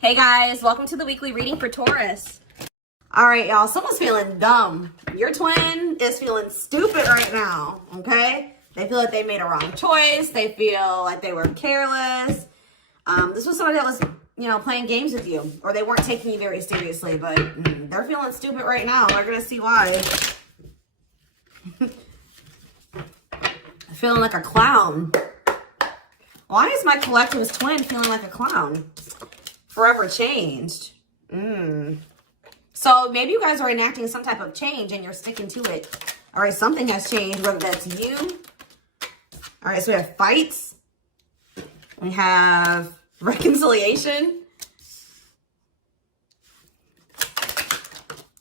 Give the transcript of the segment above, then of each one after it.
Hey guys, welcome to the weekly reading for Taurus. All right, y'all, someone's feeling dumb. Your twin is feeling stupid right now, okay? They feel like they made a wrong choice. They feel like they were careless. This was somebody that was, playing games with you, or they weren't taking you very seriously, but they're feeling stupid right now. They're going to see why. Feeling like a clown. Why is my collectivist twin feeling like a clown? Forever changed. So maybe you guys are enacting some type of change and you're sticking to it. All right, something has changed, whether that's you. All right, so we have fights. We have reconciliation.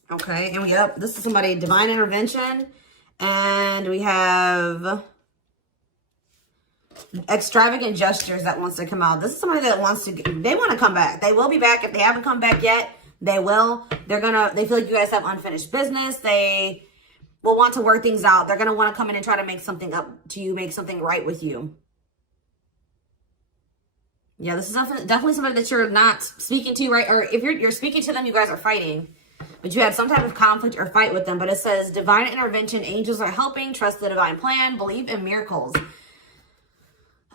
Okay, and this is somebody, divine intervention. And we have extravagant gestures that wants to come out. This is somebody that wants to, they want to come back. They will be back. If they haven't come back yet, they will. They feel like you guys have unfinished business. They will want to work things out. They're going to want to come in and try to make something up to you, make something right with you. Yeah, this is definitely somebody that you're not speaking to, right? Or if you're speaking to them, you guys are fighting. But you had some type of conflict or fight with them. But it says, divine intervention, angels are helping, trust the divine plan, believe in miracles.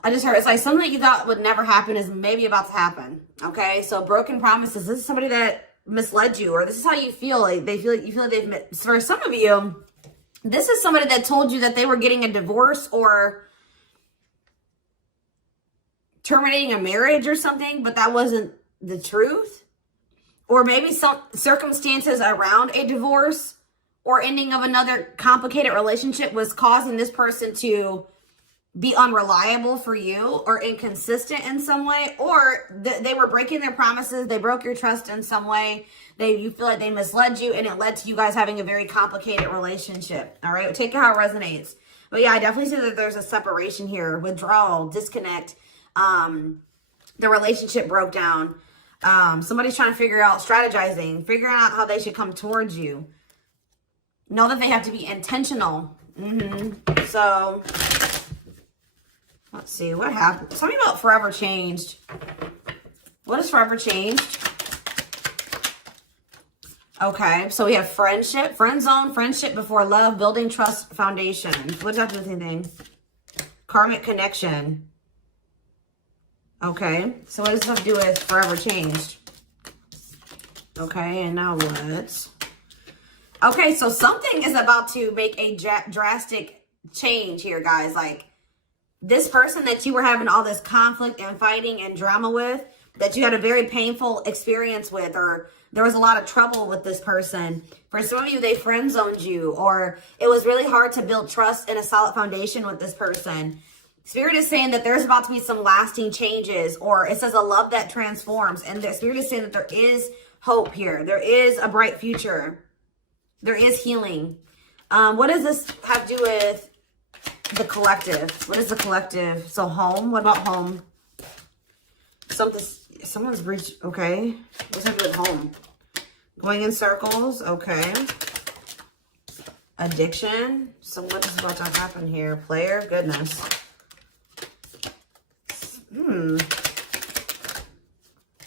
I just heard, it's like something that you thought would never happen is maybe about to happen. Okay, so broken promises. This is somebody that misled you, or this is how you feel. Like you feel like they've, for some of you, this is somebody that told you that they were getting a divorce or terminating a marriage or something, but that wasn't the truth. Or maybe some circumstances around a divorce or ending of another complicated relationship was causing this person to be unreliable for you or inconsistent in some way, or they were breaking their promises. They broke your trust in some way. You feel like they misled you, and it led to you guys having a very complicated relationship. All right, take it how it resonates. But yeah, I definitely see that there's a separation here, withdrawal, disconnect. The relationship broke down. Somebody's trying to figure out, strategizing, figuring out how they should come towards you. Know that they have to be intentional. So let's see, what happened? Tell me about forever changed. What is forever changed? Okay, so we have friendship, friend zone, friendship before love, building trust foundation. What does that have to do with anything? Karmic connection. Okay, so what does this have to do with forever changed? Okay, and now what? Okay, so something is about to make a drastic change here, guys. Like, this person that you were having all this conflict and fighting and drama with, that you had a very painful experience with, or there was a lot of trouble with this person. For some of you, they friend zoned you, or it was really hard to build trust and a solid foundation with this person. Spirit is saying that there's about to be some lasting changes, or it says a love that transforms. And the Spirit is saying that there is hope here. There is a bright future. There is healing. What does this have to do with the collective? What is the collective? So home. What about home? Someone's breached. Okay. What does that do with home? Going in circles. Okay. Addiction. So what is about to happen here? Player. Goodness.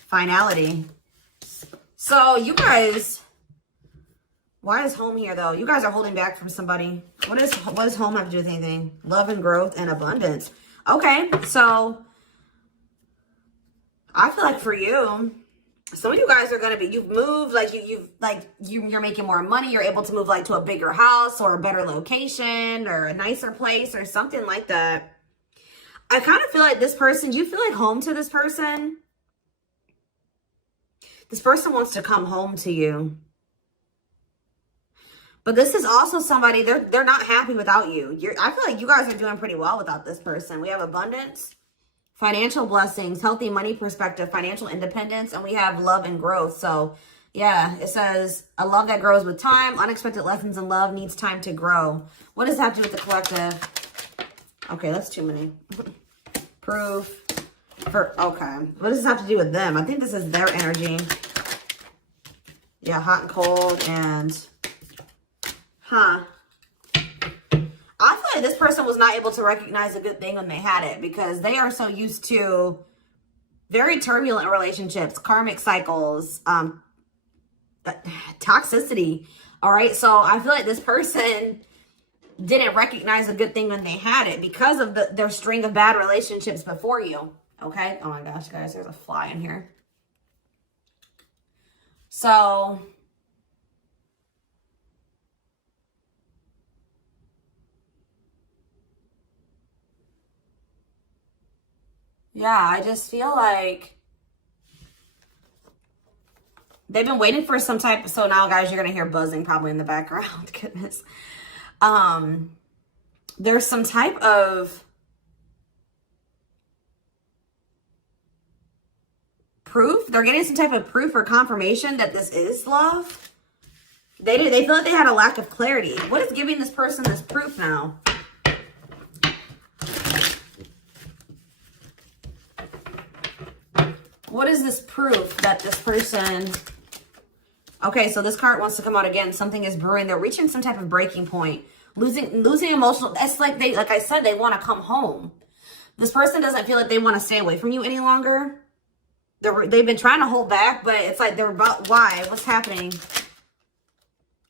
Finality. So you guys, why is home here though? You guys are holding back from somebody. What does home have to do with anything? Love and growth and abundance. Okay, so I feel like for you, some of you guys are gonna be, you've moved, like you're making more money. You're able to move like to a bigger house or a better location or a nicer place or something like that. I kind of feel like this person, do you feel like home to this person? This person wants to come home to you. But this is also somebody, they're not happy without you. I feel like you guys are doing pretty well without this person. We have abundance, financial blessings, healthy money perspective, financial independence, and we have love and growth. So yeah, it says a love that grows with time. Unexpected lessons in love needs time to grow. What does that have to do with the collective? Okay, that's too many. Proof. Okay. What does this have to do with them? I think this is their energy. Yeah, hot and cold and... I feel like this person was not able to recognize a good thing when they had it, because they are so used to very turbulent relationships, karmic cycles, toxicity. All right. So I feel like this person didn't recognize a good thing when they had it because of their string of bad relationships before you. Okay. Oh my gosh, guys, there's a fly in here. So yeah, I just feel like they've been waiting for some type. So now, guys, you're going to hear buzzing probably in the background. Goodness. There's some type of proof. They're getting some type of proof or confirmation that this is love. They feel like they had a lack of clarity. What is giving this person this proof now? What is this proof that this person... Okay, so this card wants to come out again. Something is brewing. They're reaching some type of breaking point. Losing emotional... It's like like I said, they want to come home. This person doesn't feel like they want to stay away from you any longer. They've been trying to hold back, but it's like they're about... Why? What's happening?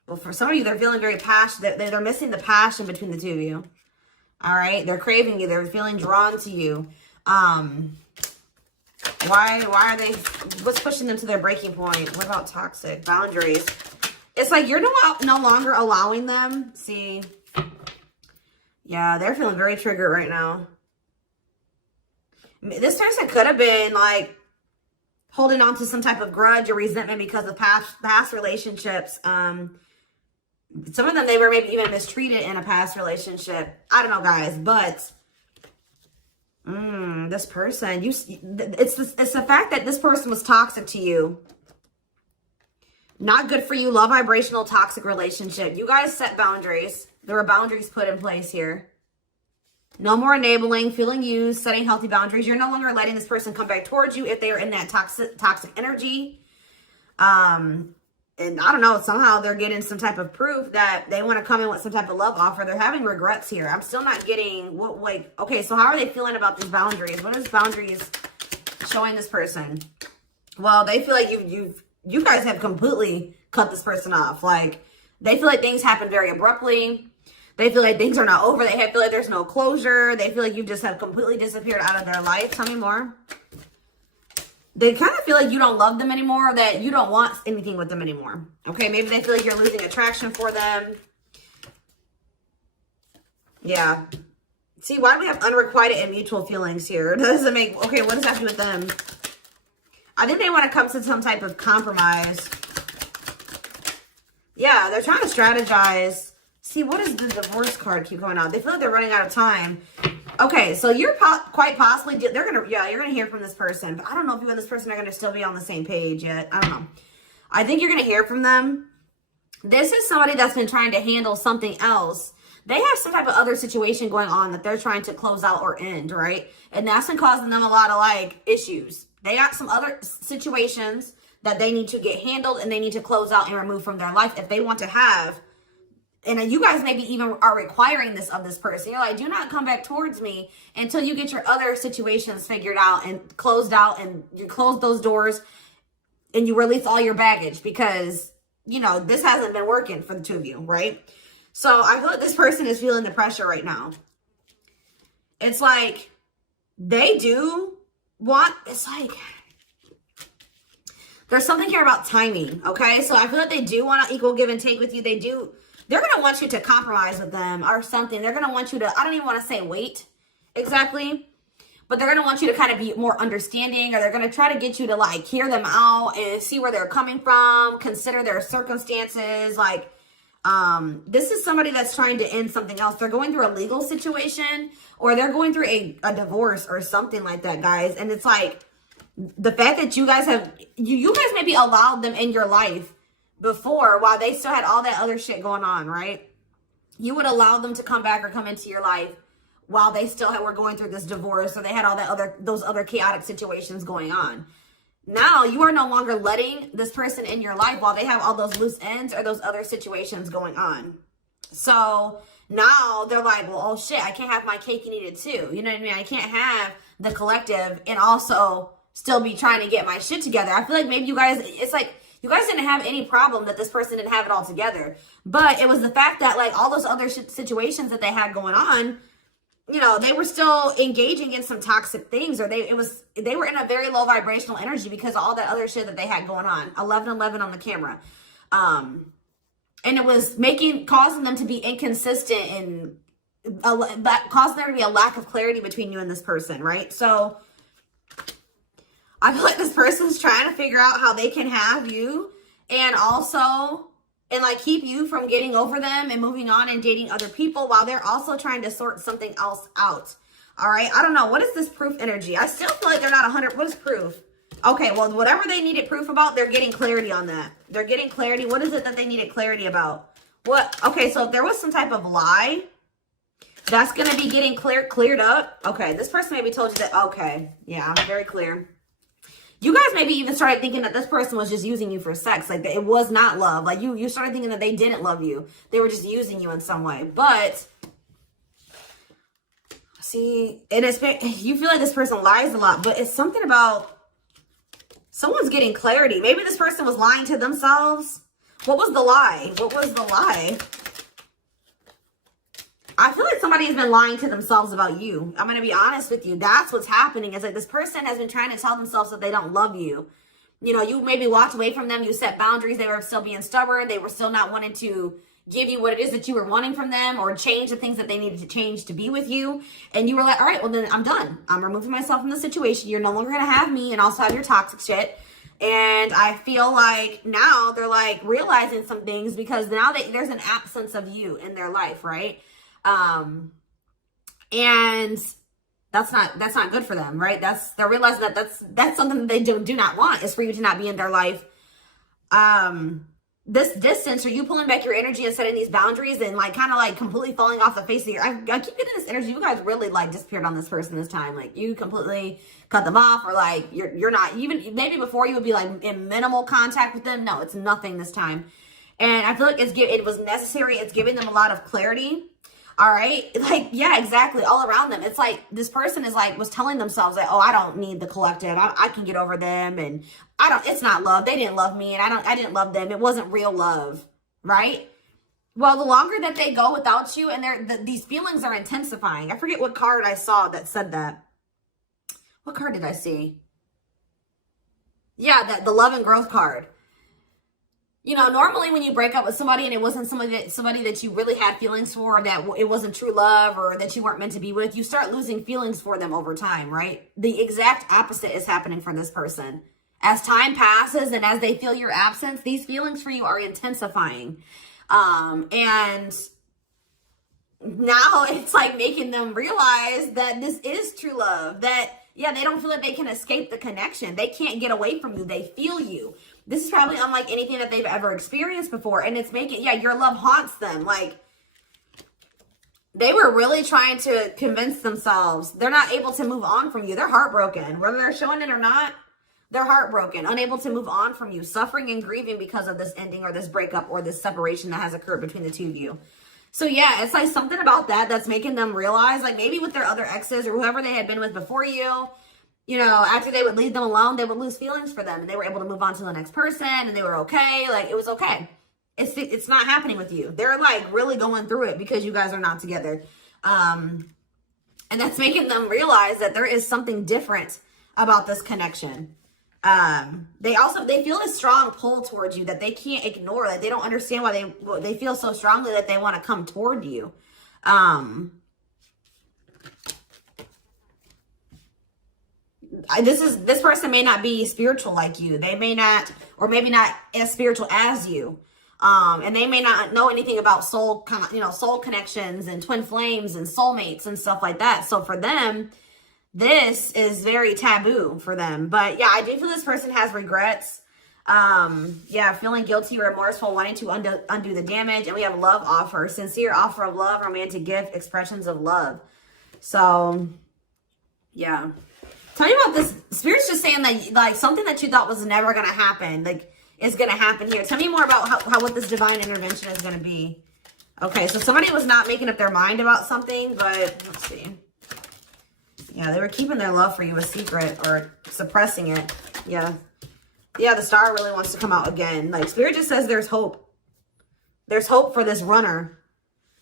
Well, for some of you, they're feeling very passionate. They're missing the passion between the two of you. All right? They're craving you. They're feeling drawn to you. Why are they, what's pushing them to their breaking point? What about toxic boundaries? It's like you're no longer allowing them. See, yeah, they're feeling very triggered right now. This person could have been like holding on to some type of grudge or resentment because of past relationships. Some of them, they were maybe even mistreated in a past relationship. I don't know, guys, but this person, it's the fact that this person was toxic to you. Not good for you. Low vibrational toxic relationship. You guys set boundaries. There were boundaries put in place here. No more enabling, feeling used, setting healthy boundaries. You're no longer letting this person come back towards you if they are in that toxic energy. And I don't know, somehow they're getting some type of proof that they want to come in with some type of love offer. They're having regrets here. I'm still not getting what, like, okay, so how are they feeling about these boundaries? What is boundaries showing this person? Well, they feel like you guys have completely cut this person off. Like, they feel like things happen very abruptly. They feel like things are not over. They feel like there's no closure. They feel like you just have completely disappeared out of their life. Tell me more. They kind of feel like you don't love them anymore, or that you don't want anything with them anymore. Okay, maybe they feel like you're losing attraction for them. Yeah. See, why do we have unrequited and mutual feelings here? Doesn't make... Okay, what does that have to do with them? I think they want to come to some type of compromise. Yeah, they're trying to strategize. See, what does the divorce card keep going out? They feel like they're running out of time. Okay, so you're quite possibly, you're going to hear from this person. But I don't know if you and this person are going to still be on the same page yet. I don't know. I think you're going to hear from them. This is somebody that's been trying to handle something else. They have some type of other situation going on that they're trying to close out or end, right? And that's been causing them a lot of, like, issues. They got some other situations that they need to get handled and they need to close out and remove from their life if they want to have. And you guys maybe even are requiring this of this person. You're like, do not come back towards me until you get your other situations figured out and closed out, and you close those doors and you release all your baggage because, you know, this hasn't been working for the two of you, right? So I feel like this person is feeling the pressure right now. It's like they do want, it's like, there's something here about timing, okay? So I feel like they do want to equal give and take with you. They're going to want you to compromise with them or something. They're going to want you to, I don't even want to say wait exactly, but they're going to want you to kind of be more understanding, or they're going to try to get you to, like, hear them out and see where they're coming from, consider their circumstances. Like, this is somebody that's trying to end something else. They're going through a legal situation, or they're going through a divorce or something like that, guys. And it's like the fact that you guys have, you guys maybe allowed them in your life before while they still had all that other shit going on, right? You would allow them to come back or come into your life while they still were going through this divorce, or they had all that those other chaotic situations going on. Now you are no longer letting this person in your life while they have all those loose ends or those other situations going on. So now they're like, well, oh shit, I can't have my cake and eat it too. You know what I mean? I can't have the collective and also still be trying to get my shit together. I feel like maybe you guys, it's like, you guys didn't have any problem that this person didn't have it all together. But it was the fact that, like, all those other situations that they had going on, you know, they were still engaging in some toxic things, or they were in a very low vibrational energy because of all that other shit that they had going on. 1111 on the camera. And it was causing them to be inconsistent and causing there to be a lack of clarity between you and this person, right? So I feel like this person's trying to figure out how they can have you and like keep you from getting over them and moving on and dating other people while they're also trying to sort something else out. All right. I don't know. What is this proof energy? I still feel like they're not 100. What is proof? Okay. Well, whatever they needed proof about, they're getting clarity on that. They're getting clarity. What is it that they needed clarity about? What? Okay. So if there was some type of lie, that's going to be getting cleared up. Okay. This person maybe told you that. Okay. Yeah. I'm very clear. You guys maybe even started thinking that this person was just using you for sex. Like, it was not love. Like, you started thinking that they didn't love you. They were just using you in some way. But, see, you feel like this person lies a lot. But it's something about someone's getting clarity. Maybe this person was lying to themselves. What was the lie? What was the lie? I feel like somebody has been lying to themselves about you. I'm going to be honest with you. That's what's happening. It's like this person has been trying to tell themselves that they don't love you. You know, you maybe walked away from them. You set boundaries. They were still being stubborn. They were still not wanting to give you what it is that you were wanting from them or change the things that they needed to change to be with you. And you were like, all right, well, then I'm done. I'm removing myself from the situation. You're no longer going to have me and also have your toxic shit. And I feel like now they're like realizing some things because now there's an absence of you in their life, right? And that's not good for them, right? They're realizing that that's something that they do not want, is for you to not be in their life. This distance, or you pulling back your energy and setting these boundaries and like kind of like completely falling off the face of I keep getting this energy. You guys really like disappeared on this person this time. Like, you completely cut them off, or like you're not even, maybe before you would be like in minimal contact with them. No, it's nothing this time. And I feel like it was necessary. It's giving them a lot of clarity. All right. Like, yeah, exactly. All around them. It's like this person was telling themselves that, oh, I don't need the collective. I can get over them. And it's not love. They didn't love me. And I didn't love them. It wasn't real love. Right. Well, the longer that they go without you and these feelings are intensifying. I forget what card I saw that said that. What card did I see? Yeah, the love and growth card. You know, normally when you break up with somebody and it wasn't somebody that you really had feelings for, that it wasn't true love or that you weren't meant to be with, you start losing feelings for them over time, right? The exact opposite is happening for this person. As time passes and as they feel your absence, these feelings for you are intensifying. And now it's like making them realize that this is true love. That, yeah, they don't feel like they can escape the connection. They can't get away from you. They feel you. This is probably unlike anything that they've ever experienced before. And it's making, yeah, your love haunts them. Like, they were really trying to convince themselves they're not able to move on from you. They're heartbroken. Whether they're showing it or not, they're heartbroken, unable to move on from you, suffering and grieving because of this ending or this breakup or this separation that has occurred between the two of you. So yeah, it's like something about that's making them realize, like maybe with their other exes or whoever they had been with before you know, after they would leave them alone, they would lose feelings for them and they were able to move on to the next person and they were okay. Like, it was okay. It's not happening with you. They're like really going through it because you guys are not together. And that's making them realize that there is something different about this connection. They feel a strong pull towards you that they can't ignore. Like, they don't understand why they feel so strongly that they want to come toward you. This person may not be spiritual like you. They may not, or maybe not as spiritual as you. And they may not know anything about soul connections and twin flames and soulmates and stuff like that. So for them, this is very taboo for them. But yeah, I do feel this person has regrets. Yeah, feeling guilty or remorseful, wanting to undo the damage. And we have love offer, sincere offer of love, romantic gift, expressions of love. So yeah. Tell me about this. Spirit's just saying that, like, something that you thought was never going to happen, like, is going to happen here. Tell me more about how what this divine intervention is going to be. Okay, so somebody was not making up their mind about something, but let's see. Yeah, they were keeping their love for you a secret or suppressing it. Yeah. Yeah, the star really wants to come out again. Like, Spirit just says there's hope. There's hope for this runner.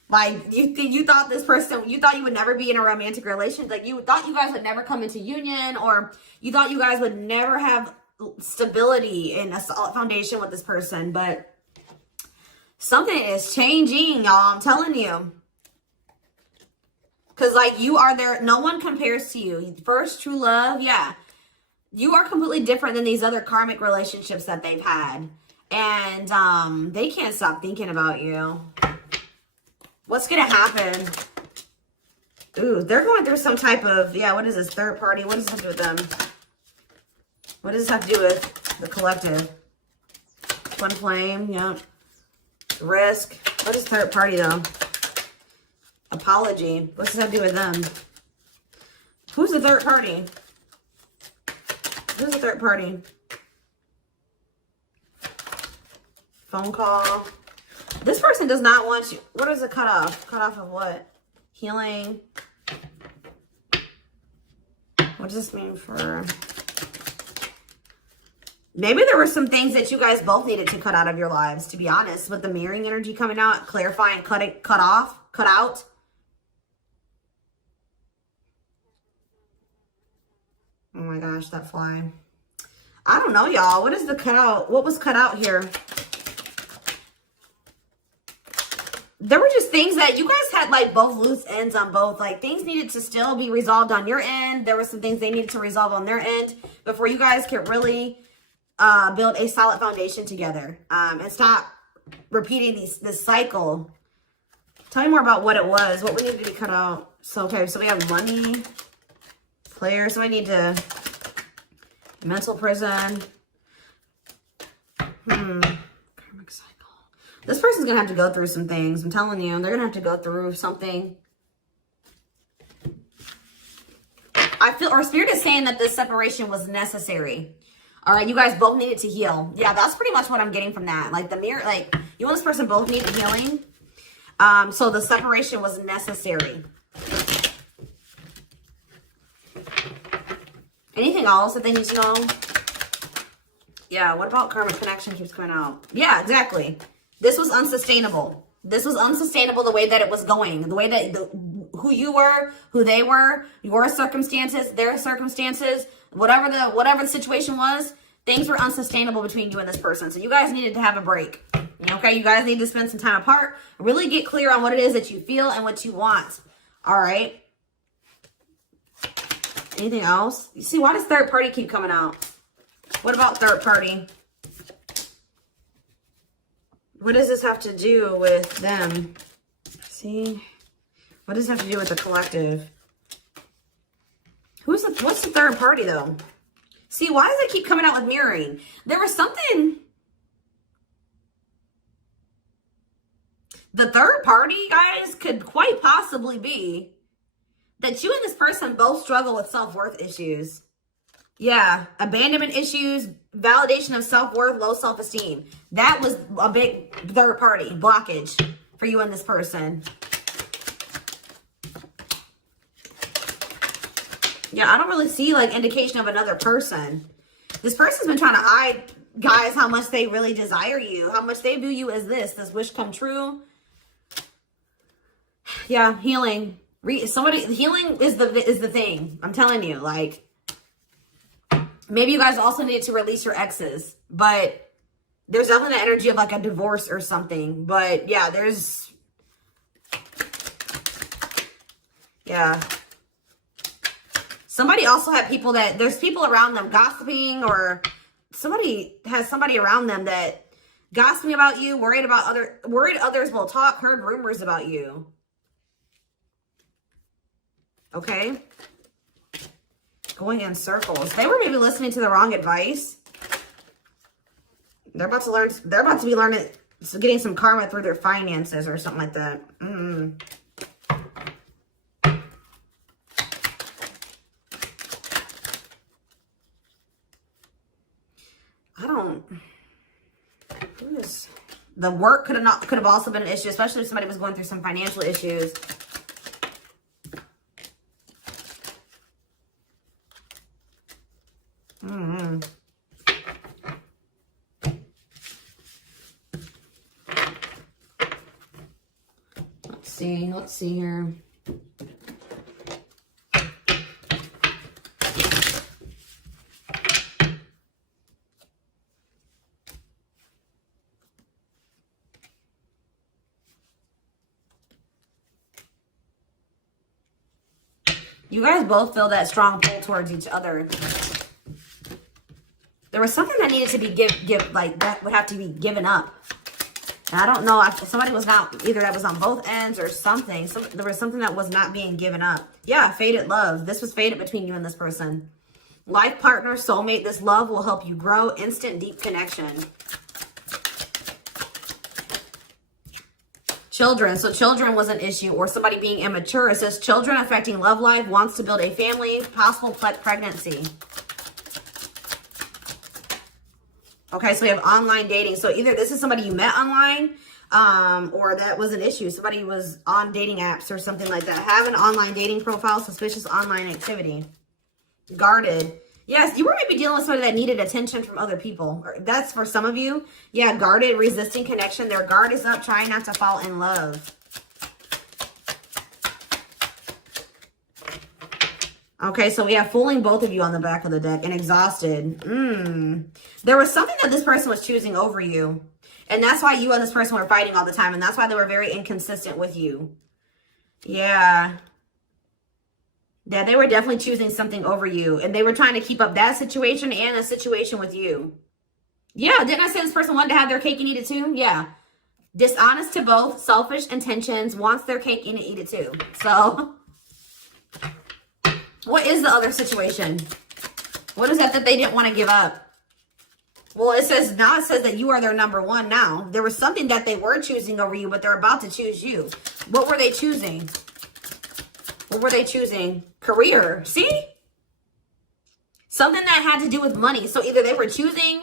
Like, you thought this person, you thought you would never be in a romantic relationship. Like, you thought you guys would never come into union, or you thought you guys would never have stability and a solid foundation with this person. But something is changing, y'all. I'm telling you. Because, like, you are there. No one compares to you. First true love, yeah. You are completely different than these other karmic relationships that they've had. And they can't stop thinking about you. What's going to happen? Ooh, they're going through some type of, yeah, what is this? Third party? What does this have to do with them? What does this have to do with the collective? Twin flame, yeah. Risk. What is third party, though? Apology. What's this have to do with them? Who's the third party? Who's the third party? Phone call. This person does not want you. What is a cutoff? Cutoff of what? Healing. What does this mean for... Maybe there were some things that you guys both needed to cut out of your lives, to be honest. With the mirroring energy coming out, clarifying, cut out. Oh my gosh, that fly. I don't know, y'all. What is the cutout? What was cut out here? There were just things that you guys had, like, both loose ends on both. Like, things needed to still be resolved on your end. There were some things they needed to resolve on their end before you guys could really build a solid foundation together. And stop repeating this cycle. Tell me more about what it was. What we needed to be cut out. So, okay, so we have money. Player. So I need to... Mental prison. Karmic cycle. This person's going to have to go through some things. I'm telling you. They're going to have to go through something. I feel, or Spirit is saying that this separation was necessary. All right. You guys both needed to heal. Yeah, that's pretty much what I'm getting from that. Like the mirror, like you and this person both needed healing. So the separation was necessary. Anything else that they need to know? Yeah, what about karmic connection keeps coming out? Yeah, exactly. This was unsustainable. This was unsustainable the way that it was going. The way that who you were, who they were, your circumstances, their circumstances, whatever the situation was, things were unsustainable between you and this person. So you guys needed to have a break. Okay, you guys need to spend some time apart. Really get clear on what it is that you feel and what you want. All right. Anything else? You see, why does third party keep coming out? What about third party? What does this have to do with them? See? What does this have to do with the collective? What's the third party, though? See, why does it keep coming out with mirroring? There was something... The third party, guys, could quite possibly be that you and this person both struggle with self-worth issues. Yeah, abandonment issues, validation of self-worth, low self-esteem. That was a big third party blockage for you and this person. Yeah, I don't really see like indication of another person. This person's been trying to hide, guys, how much they really desire you, how much they view you as this wish come true. Yeah, healing. Healing is the thing. I'm telling you, like, maybe you guys also need to release your exes, but there's definitely an energy of like a divorce or something. But yeah, yeah. Somebody also had people there's people around them gossiping, or somebody has somebody around them that gossiping about you, worried others will talk, heard rumors about you. Okay. Going in circles. They were maybe listening to the wrong advice. They're about to be learning, getting some karma through their finances or something like that. The work could have also been an issue, especially if somebody was going through some financial issues. Let's see here. You guys both feel that strong pull towards each other. There was something that needed to be like that would have to be given up. And I don't know if somebody was not, either that was on both ends or something. There was something that was not being given up. Yeah, fated love. This was fated between you and this person. Life partner, soulmate. This love will help you grow. Instant, deep connection. Children. So children was an issue, or somebody being immature. It says children affecting love life, wants to build a family, possible pregnancy. Okay, so we have online dating. So either this is somebody you met online, or that was an issue. Somebody was on dating apps or something like that. Have an online dating profile, suspicious online activity. Guarded. Yes, you were maybe dealing with somebody that needed attention from other people. That's for some of you. Yeah, guarded, resisting connection. Their guard is up, trying not to fall in love. Okay, so we have fooling both of you on the back of the deck and exhausted. There was something that this person was choosing over you. And that's why you and this person were fighting all the time. And that's why they were very inconsistent with you. Yeah. Yeah, they were definitely choosing something over you. And they were trying to keep up that situation and a situation with you. Yeah, didn't I say this person wanted to have their cake and eat it too? Yeah. Dishonest to both, selfish intentions, wants their cake and eat it too. So, what is the other situation? What is that they didn't want to give up? Well, it says that you are their number one now. There was something that they were choosing over you, but they're about to choose you. What were they choosing? What were they choosing? Career. See? Something that had to do with money. So either they were choosing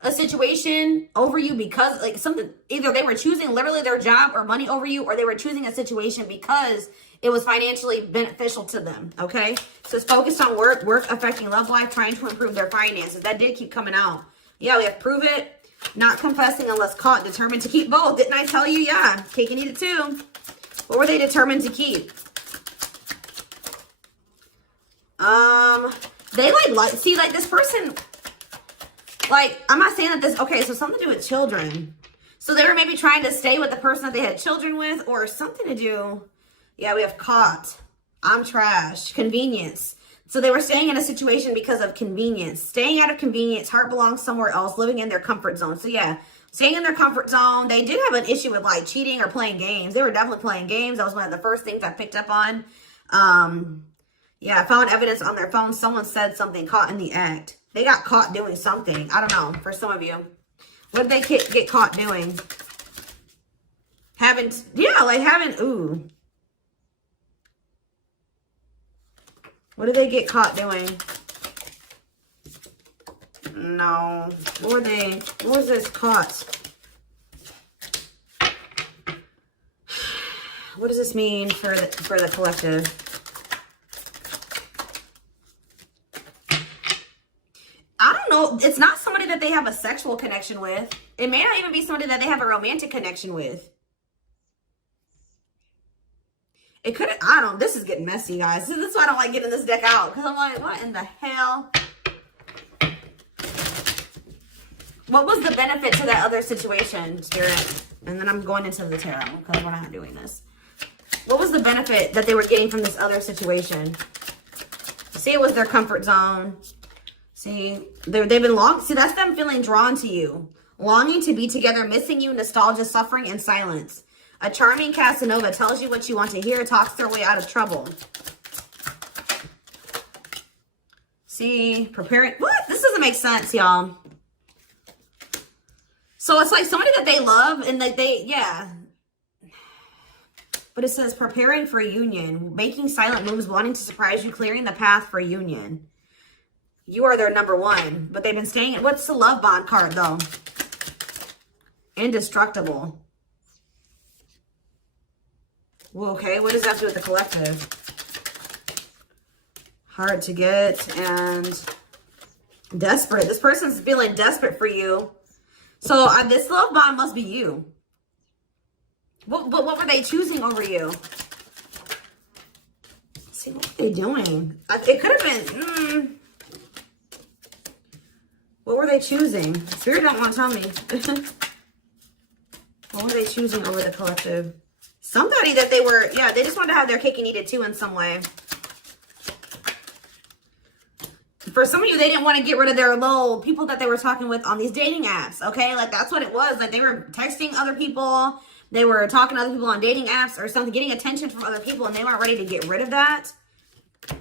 a situation over you because like something, either they were choosing literally their job or money over you, or they were choosing a situation because it was financially beneficial to them. Okay. So it's focused on work affecting love life, trying to improve their finances. That did keep coming out. Yeah, we have prove it, not confessing unless caught, determined to keep both. Didn't I tell you? Yeah, cake and eat it too. What were they determined to keep? They see, like this person, like, I'm not saying that this, okay, so something to do with children. So they were maybe trying to stay with the person that they had children with, or something to do, yeah, we have caught, I'm trash, convenience. So they were staying in a situation because of convenience. Staying out of convenience, heart belongs somewhere else, living in their comfort zone. So yeah, staying in their comfort zone. They did have an issue with like cheating or playing games. They were definitely playing games. That was one of the first things I picked up on. Yeah, I found evidence on their phone. Someone said something, caught in the act. They got caught doing something. I don't know, for some of you. What did they get caught doing? Ooh. What did they get caught doing? No. What was this caught? What does this mean for the collective? I don't know. It's not somebody that they have a sexual connection with. It may not even be somebody that they have a romantic connection with. It could have, this is getting messy, guys. This is why I don't like getting this deck out. Because I'm like, what in the hell? What was the benefit to that other situation, Spirit? And then I'm going into the tarot because we're not doing this. What was the benefit that they were getting from this other situation? See, it was their comfort zone. See, they've been see, that's them feeling drawn to you. Longing to be together, missing you, nostalgia, suffering, and silence. A charming Casanova tells you what you want to hear, talks their way out of trouble. See, preparing. What? This doesn't make sense, y'all. So it's like somebody that they love and that yeah. But it says preparing for union, making silent moves, wanting to surprise you, clearing the path for union. You are their number one, but they've been staying. What's the love bond card, though? Indestructible. Well, okay, what does that have to do with the collective? Hard to get and desperate. This person's feeling desperate for you. So this love bond must be you. What were they choosing over you? Let's see, what were they doing? It could have been... What were they choosing? Spirit don't want to tell me. What were they choosing over the collective? Somebody that they were... Yeah, they just wanted to have their cake and eat it too in some way. For some of you, they didn't want to get rid of their little people that they were talking with on these dating apps, okay? Like, that's what it was. Like, they were texting other people. They were talking to other people on dating apps or something, getting attention from other people, and they weren't ready to get rid of that.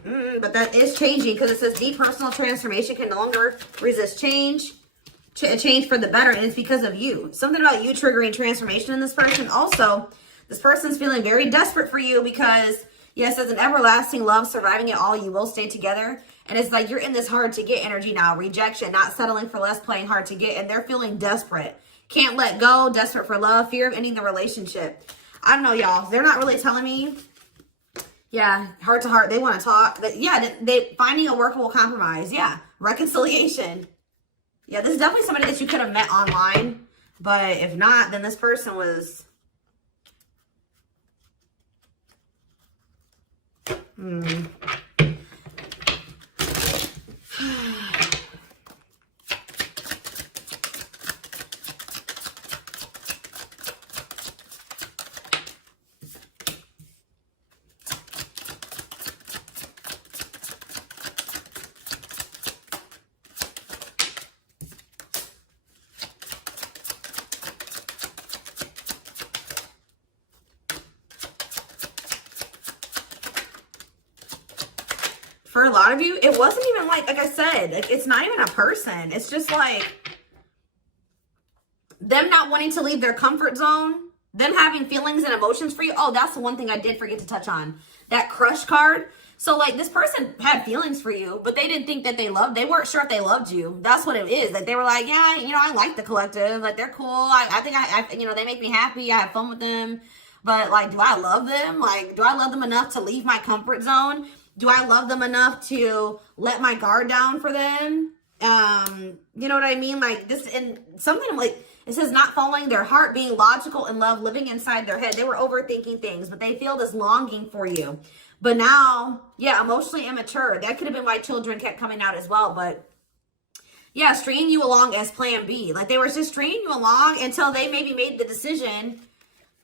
But that is changing because it says deep personal transformation can no longer resist change. Change for the better, and it's because of you. Something about you triggering transformation in this person. Also, this person's feeling very desperate for you because, yes, as an everlasting love, surviving it all, you will stay together. And it's like you're in this hard to get energy now. Rejection, not settling for less, playing hard to get. And they're feeling desperate. Can't let go, desperate for love, fear of ending the relationship. I don't know, y'all. They're not really telling me. Yeah, heart to heart. They want to talk. Yeah, they finding a workable compromise. Yeah, reconciliation. Yeah, this is definitely somebody that you could have met online. But if not, then this person was... For a lot of you, it wasn't even like I said, like, it's not even a person. It's just like them not wanting to leave their comfort zone, them having feelings and emotions for you. Oh, that's the one thing I did forget to touch on. That crush card. So, like, this person had feelings for you, but they didn't think that they weren't sure if they loved you. That's what it is. Like, they were like, yeah, you know, I like the collective. Like, they're cool. I think you know, they make me happy. I have fun with them. But, like, do I love them? Like, do I love them enough to leave my comfort zone? Do I love them enough to let my guard down for them? You know what I mean? Like this, and something like it says not following their heart, being logical in love, living inside their head. They were overthinking things, but they feel this longing for you. But now, yeah, emotionally immature. That could have been why children kept coming out as well. But yeah, stringing you along as plan B. Like they were just stringing you along until they maybe made the decision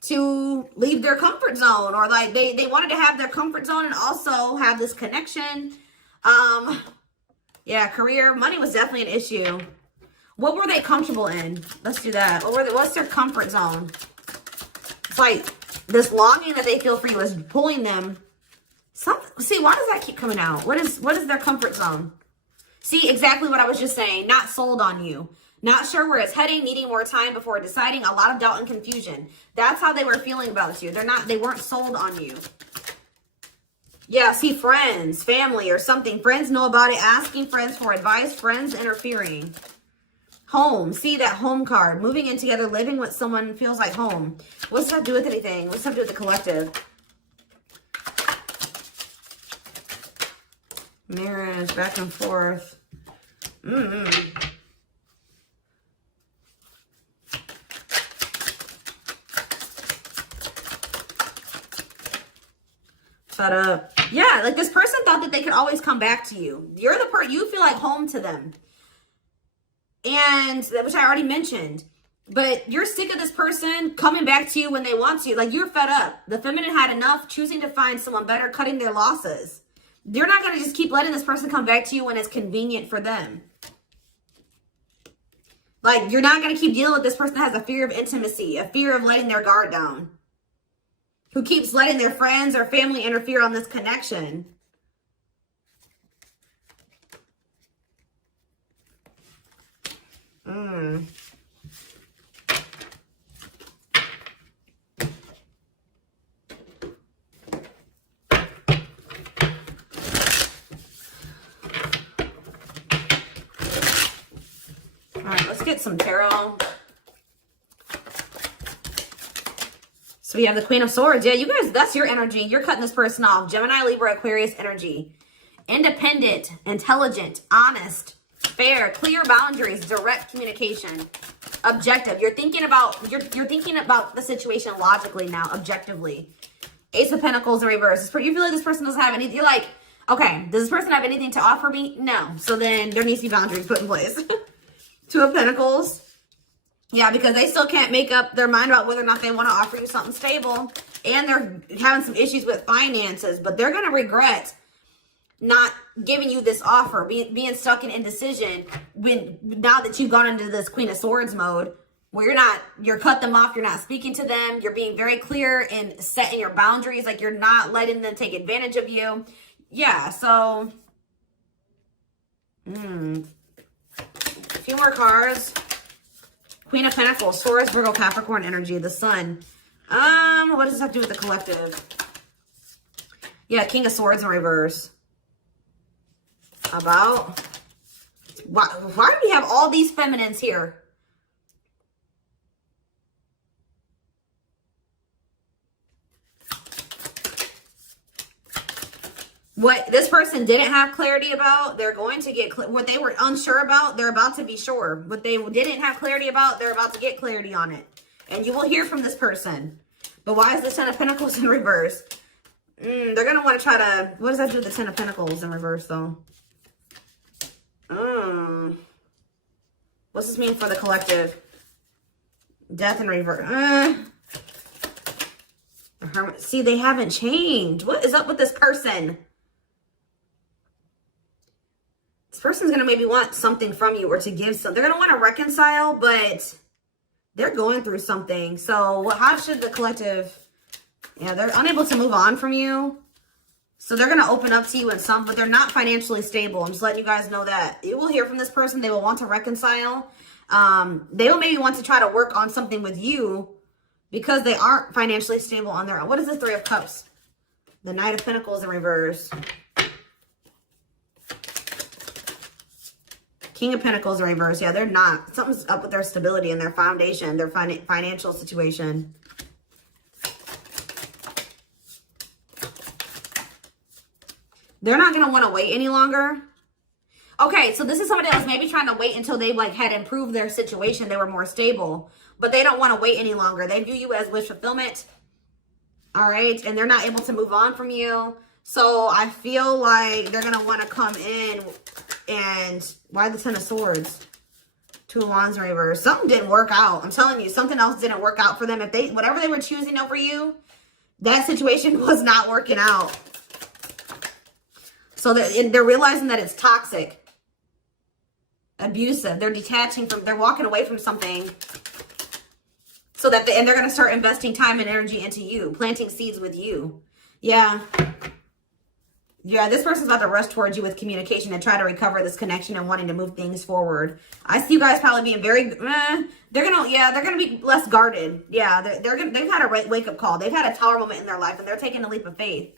to leave their comfort zone, or like they wanted to have their comfort zone and also have this connection. Yeah, career, money was definitely an issue. What were they comfortable in? Let's do that. What's their comfort zone? It's like this longing that they feel for you is pulling them. See, why does that keep coming out? What is their comfort zone? See, exactly what I was just saying. Not sold on you. Not sure where it's heading, needing more time before deciding, a lot of doubt and confusion. That's how they were feeling about you. They weren't sold on you. Yeah, see, friends, family or something. Friends know about it, asking friends for advice, friends interfering. Home, see that home card. Moving in together, living with someone feels like home. What's that do with anything? What's that do with the collective? Marriage, back and forth. Shut up. Yeah, like this person thought that they could always come back to you. You're the person, you feel like home to them. And, which I already mentioned. But you're sick of this person coming back to you when they want to. Like, you're fed up. The feminine had enough, choosing to find someone better, cutting their losses. You're not going to just keep letting this person come back to you when it's convenient for them. Like, you're not going to keep dealing with this person that has a fear of intimacy, a fear of letting their guard down. Who keeps letting their friends or family interfere on this connection. All right, let's get some tarot. So we have the Queen of Swords. Yeah, you guys, that's your energy. You're cutting this person off. Gemini, Libra, Aquarius energy. Independent, intelligent, honest, fair, clear boundaries, direct communication. Objective. You're thinking about the situation logically now, objectively. Ace of Pentacles in reverse. You feel like this person doesn't have anything. You're like, okay, does this person have anything to offer me? No. So then there needs to be boundaries put in place. Two of Pentacles. Yeah, because they still can't make up their mind about whether or not they want to offer you something stable. And they're having some issues with finances. But they're going to regret not giving you this offer, being stuck in indecision now that you've gone into this Queen of Swords mode, where you're cut them off, you're not speaking to them, you're being very clear in setting your boundaries, like you're not letting them take advantage of you. Yeah, so a few more cards. Queen of Pentacles, Taurus, Virgo, Capricorn energy, the Sun. What does this have to do with the collective? Yeah, King of Swords in reverse. About why do we have all these feminines here? What this person didn't have clarity about, they're going to get what they were unsure about, they're about to be sure. What they didn't have clarity about, they're about to get clarity on it. And you will hear from this person. But why is the Ten of Pentacles in reverse? They're going to want to try to, what does that do with the Ten of Pentacles in reverse though? What's this mean for the collective? Death in reverse. See, they haven't changed. What is up with this person? This person's going to maybe want something from you or to give something. They're going to want to reconcile, but they're going through something. So how should the collective... Yeah, they're unable to move on from you. So they're going to open up to you in some, but they're not financially stable. I'm just letting you guys know that. You will hear from this person. They will want to reconcile. They will maybe want to try to work on something with you because they aren't financially stable on their own. What is the Three of Cups? The Knight of Pentacles in reverse. King of Pentacles in reverse. Yeah, they're not. Something's up with their stability and their foundation, their financial situation. They're not going to want to wait any longer. Okay, so this is somebody else maybe trying to wait until they had improved their situation. They were more stable. But they don't want to wait any longer. They view you as wish fulfillment. All right? And they're not able to move on from you. So I feel like they're going to want to come in and... Why the Ten of Swords? Two of Wands in reverse. Something didn't work out. I'm telling you, something else didn't work out for them. If whatever they were choosing over you, that situation was not working out. So they're realizing that it's toxic, abusive. They're detaching from, they're walking away from something so that, and they're going to start investing time and energy into you, planting seeds with you. Yeah. Yeah, this person's about to rush towards you with communication and try to recover this connection and wanting to move things forward. I see you guys probably being very, they're going to be less guarded. Yeah, they've had a wake-up call. They've had a Tower moment in their life and they're taking a leap of faith.